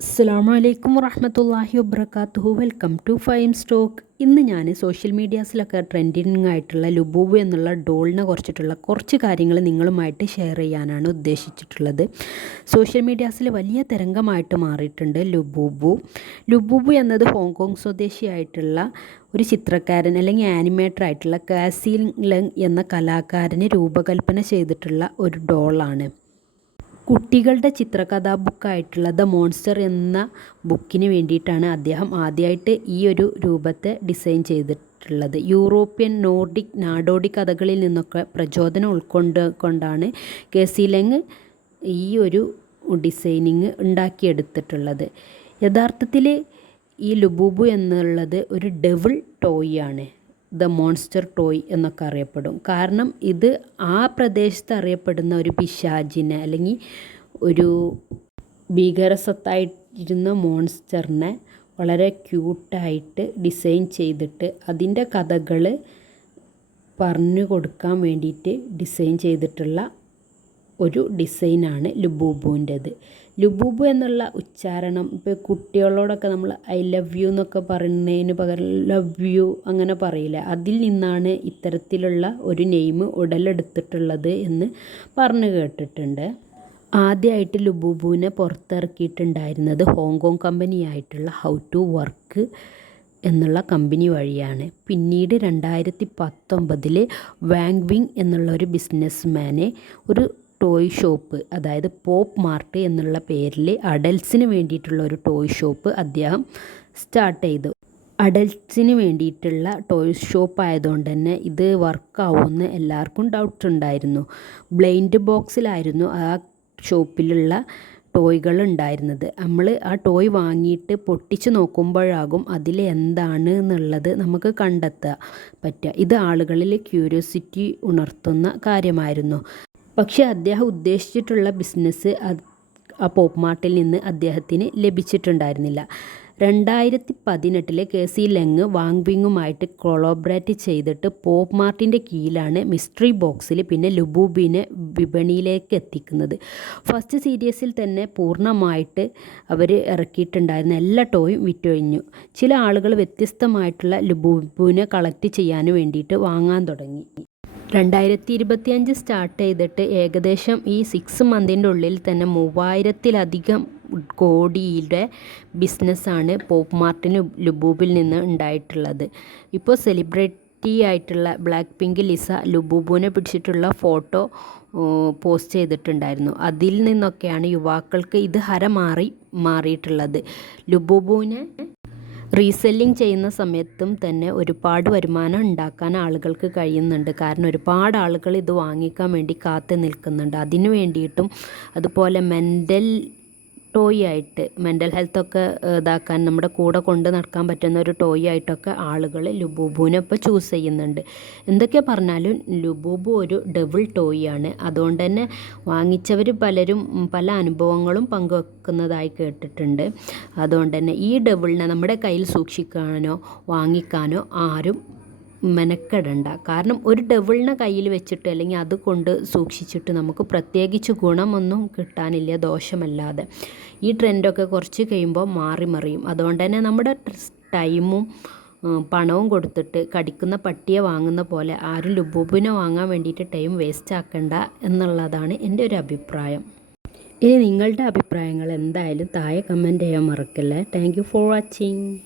അസ്സാം വലൈക്കും വറഹമത്തല്ലാഹി വബർക്കാത്തു വെൽക്കം ടു ഫൈം സ്റ്റോക്ക്. ഇന്ന് ഞാൻ സോഷ്യൽ മീഡിയാസിലൊക്കെ ട്രെൻഡിങ് ആയിട്ടുള്ള ലുബൂബു എന്നുള്ള ഡോളിനെ കുറിച്ചിട്ടുള്ള കുറച്ച് കാര്യങ്ങൾ നിങ്ങളുമായിട്ട് ഷെയർ ചെയ്യാനാണ് ഉദ്ദേശിച്ചിട്ടുള്ളത്. സോഷ്യൽ മീഡിയാസിൽ വലിയ തരംഗമായിട്ട് മാറിയിട്ടുണ്ട് ലുബൂബു. ലുബൂബു എന്നത് ഹോങ്കോങ് സ്വദേശിയായിട്ടുള്ള ഒരു ചിത്രകാരൻ അല്ലെങ്കിൽ ആനിമേറ്റർ ആയിട്ടുള്ള കാസിൽ ലങ് എന്ന കലാകാരന് രൂപകൽപ്പന ചെയ്തിട്ടുള്ള ഒരു ഡോളാണ്. കുട്ടികളുടെ ചിത്രകഥാ ബുക്കായിട്ടുള്ള ദ മോൺസ്റ്റർ എന്ന ബുക്കിന് വേണ്ടിയിട്ടാണ് അദ്ദേഹം ആദ്യമായിട്ട് ഈ ഒരു രൂപത്തെ ഡിസൈൻ ചെയ്തിട്ടുള്ളത്. യൂറോപ്യൻ നോർഡിക് നാടോടി കഥകളിൽ നിന്നൊക്കെ പ്രചോദനം ഉൾക്കൊണ്ട് കൊണ്ടാണ് കെസിലെങ് ഈ ഒരു ഡിസൈനിങ് ഉണ്ടാക്കിയെടുത്തിട്ടുള്ളത്. യഥാർത്ഥത്തിൽ ഈ ലുബൂബു എന്നുള്ളത് ഒരു ഡെവിൾ ടോയ് ആണ്. ദ മോൺസ്റ്റർ ടോയ് എന്നൊക്കെ അറിയപ്പെടും. കാരണം ഇത് ആ പ്രദേശത്ത് അറിയപ്പെടുന്ന ഒരു പിശാചിനെ അല്ലെങ്കിൽ ഒരു ഭീകരസത്തായിട്ടിരുന്ന മോൺസ്റ്ററിനെ വളരെ ക്യൂട്ടായിട്ട് ഡിസൈൻ ചെയ്തിട്ട് അതിന്റെ കഥകൾ പറഞ്ഞു കൊടുക്കാൻ വേണ്ടിയിട്ട് ഡിസൈൻ ചെയ്തിട്ടുള്ള ഒരു ഡിസൈനാണ് ലുബൂബുവിന്റെത് ലുബൂബു എന്നുള്ള ഉച്ചാരണം. ഇപ്പോൾ കുട്ടികളോടൊക്കെ നമ്മൾ ഐ ലവ് യു എന്നൊക്കെ പറയുന്നതിന് പകരം ലവ് യു അങ്ങനെ പറയില്ല. അതിൽ നിന്നാണ് ഇത്തരത്തിലുള്ള ഒരു നെയിം ഉടലെടുത്തിട്ടുള്ളത് എന്ന് പറഞ്ഞു കേട്ടിട്ടുണ്ട്. ആദ്യമായിട്ട് ലുബൂബുവിനെ പുറത്തിറക്കിയിട്ടുണ്ടായിരുന്നത് ഹോങ്കോങ് കമ്പനിയായിട്ടുള്ള ഹൗ ടു വർക്ക് എന്നുള്ള കമ്പനി വഴിയാണ്. പിന്നീട് രണ്ടായിരത്തി പത്തൊമ്പതിൽ വാങ്വിങ് എന്നുള്ള ഒരു ബിസിനസ് മാനെ ഒരു ടോയ് ഷോപ്പ് അതായത് പോപ്പ് മാർട്ട് എന്നുള്ള പേരിൽ അഡൽസിന് വേണ്ടിയിട്ടുള്ള ഒരു ടോയ് ഷോപ്പ് അദ്ദേഹം സ്റ്റാർട്ട് ചെയ്തു. അഡൽട്സിന് വേണ്ടിയിട്ടുള്ള ടോയ് ഷോപ്പ് ആയതുകൊണ്ട് തന്നെ ഇത് വർക്കാവുമെന്ന് എല്ലാവർക്കും ഡൗട്ട് ഉണ്ടായിരുന്നു. ബ്ലൈൻഡ് ബോക്സിലായിരുന്നു ആ ഷോപ്പിലുള്ള ടോയ്കൾ ഉണ്ടായിരുന്നത്. നമ്മൾ ആ ടോയ് വാങ്ങിയിട്ട് പൊട്ടിച്ച് നോക്കുമ്പോഴാകും അതിൽ എന്താണ് എന്നുള്ളത് നമുക്ക് കണ്ടെത്തുക പറ്റുക. ഇത് ആളുകളിൽ ക്യൂരിയോസിറ്റി ഉണർത്തുന്ന കാര്യമായിരുന്നു. പക്ഷേ അദ്ദേഹം ഉദ്ദേശിച്ചിട്ടുള്ള ബിസിനസ് ആ പോപ്പ് മാർട്ടിൽ നിന്ന് അദ്ദേഹത്തിന് ലഭിച്ചിട്ടുണ്ടായിരുന്നില്ല. രണ്ടായിരത്തി പതിനെട്ടിലെ കെ സി ലെങ് വാങ്വിങ്ങുമായിട്ട് കൊളോബറേറ്റ് ചെയ്തിട്ട് പോപ്പ് മാർട്ടിന്റെ കീഴിലാണ് മിസ്റ്ററി ബോക്സിൽ പിന്നെ ലുബൂബിനെ വിപണിയിലേക്ക് എത്തിക്കുന്നത്. ഫസ്റ്റ് സീരീസിൽ തന്നെ പൂർണമായിട്ട് അവർ ഇറക്കിയിട്ടുണ്ടായിരുന്ന എല്ലാ ടോയും വിറ്റൊഴിഞ്ഞു. ചില ആളുകൾ വ്യത്യസ്തമായിട്ടുള്ള ലുബൂബിനെ കളക്ട് ചെയ്യാൻ വേണ്ടിയിട്ട് വാങ്ങാൻ തുടങ്ങി. രണ്ടായിരത്തി ഇരുപത്തിയഞ്ച് സ്റ്റാർട്ട് ചെയ്തിട്ട് ഏകദേശം ഈ സിക്സ് മന്തിന്റെ ഉള്ളിൽ തന്നെ മൂവായിരത്തിലധികം കോടിയുടെ ബിസിനസ്സാണ് പോപ്പ് മാർട്ടിന് ലുബൂബിൽ നിന്ന് ഉണ്ടായിട്ടുള്ളത്. ഇപ്പോൾ സെലിബ്രിറ്റി ആയിട്ടുള്ള ബ്ലാക്ക് പിങ്ക് ലിസ ലുബൂബുവിനെ പിടിച്ചിട്ടുള്ള ഫോട്ടോ പോസ്റ്റ് ചെയ്തിട്ടുണ്ടായിരുന്നു. അതിൽ നിന്നൊക്കെയാണ് യുവാക്കൾക്ക് ഇത് ഹരമാറി മാറിയിട്ടുള്ളത്. ലുബൂബുവിനെ റീസെല്ലിംഗ് ചെയ്യുന്ന സമയത്തും തന്നെ ഒരുപാട് വരുമാനം ഉണ്ടാക്കാൻ ആളുകൾക്ക് കഴിയുന്നുണ്ട്. കാരണം ഒരുപാട് ആളുകൾ ഇത് വാങ്ങിക്കാൻ വേണ്ടി കാത്തു നിൽക്കുന്നുണ്ട്. അതിനു വേണ്ടിയിട്ടും അതുപോലെ മെന്റൽ ടോയ് ആയിട്ട് മെന്റൽ ഹെൽത്തൊക്കെ ഇതാക്കാൻ നമ്മുടെ കൂടെ കൊണ്ട് നടക്കാൻ പറ്റുന്ന ഒരു ടോയ് ആയിട്ടൊക്കെ ആളുകൾ ലുബൂബുവിനെ ഇപ്പോൾ ചൂസ് ചെയ്യുന്നുണ്ട്. എന്തൊക്കെ പറഞ്ഞാലും ലുബൂബു ഒരു ഡബിൾ ടോയ് ആണ് അതുകൊണ്ട് തന്നെ വാങ്ങിച്ചവർ പലരും പല അനുഭവങ്ങളും പങ്കുവെക്കുന്നതായി കേട്ടിട്ടുണ്ട്. അതുകൊണ്ട് തന്നെ ഈ ഡബിളിനെ നമ്മുടെ കയ്യിൽ സൂക്ഷിക്കാനോ വാങ്ങിക്കാനോ ആരും മെനക്കെടണ്ട. കാരണം ഒരു ഡബിളിനെ കയ്യിൽ വെച്ചിട്ട് അല്ലെങ്കിൽ അത് കൊണ്ട് സൂക്ഷിച്ചിട്ട് നമുക്ക് പ്രത്യേകിച്ച് ഗുണമൊന്നും കിട്ടാനില്ല ദോഷമല്ലാതെ. ഈ ട്രെൻഡൊക്കെ കുറച്ച് കഴിയുമ്പോൾ മാറി മറിയും. അതുകൊണ്ട് തന്നെ നമ്മുടെ ടൈമും പണവും കൊടുത്തിട്ട് കടിക്കുന്ന പട്ടിയെ വാങ്ങുന്ന പോലെ ആരും ലുബൂബിനെ വാങ്ങാൻ വേണ്ടിയിട്ട് ടൈം വേസ്റ്റ് ആക്കണ്ട എന്നുള്ളതാണ് എന്റെ ഒരു അഭിപ്രായം. ഇനി നിങ്ങളുടെ അഭിപ്രായങ്ങൾ എന്തായാലും താഴെ കമന്റ് ചെയ്യാൻ മറക്കല്ലേ. Thank for watching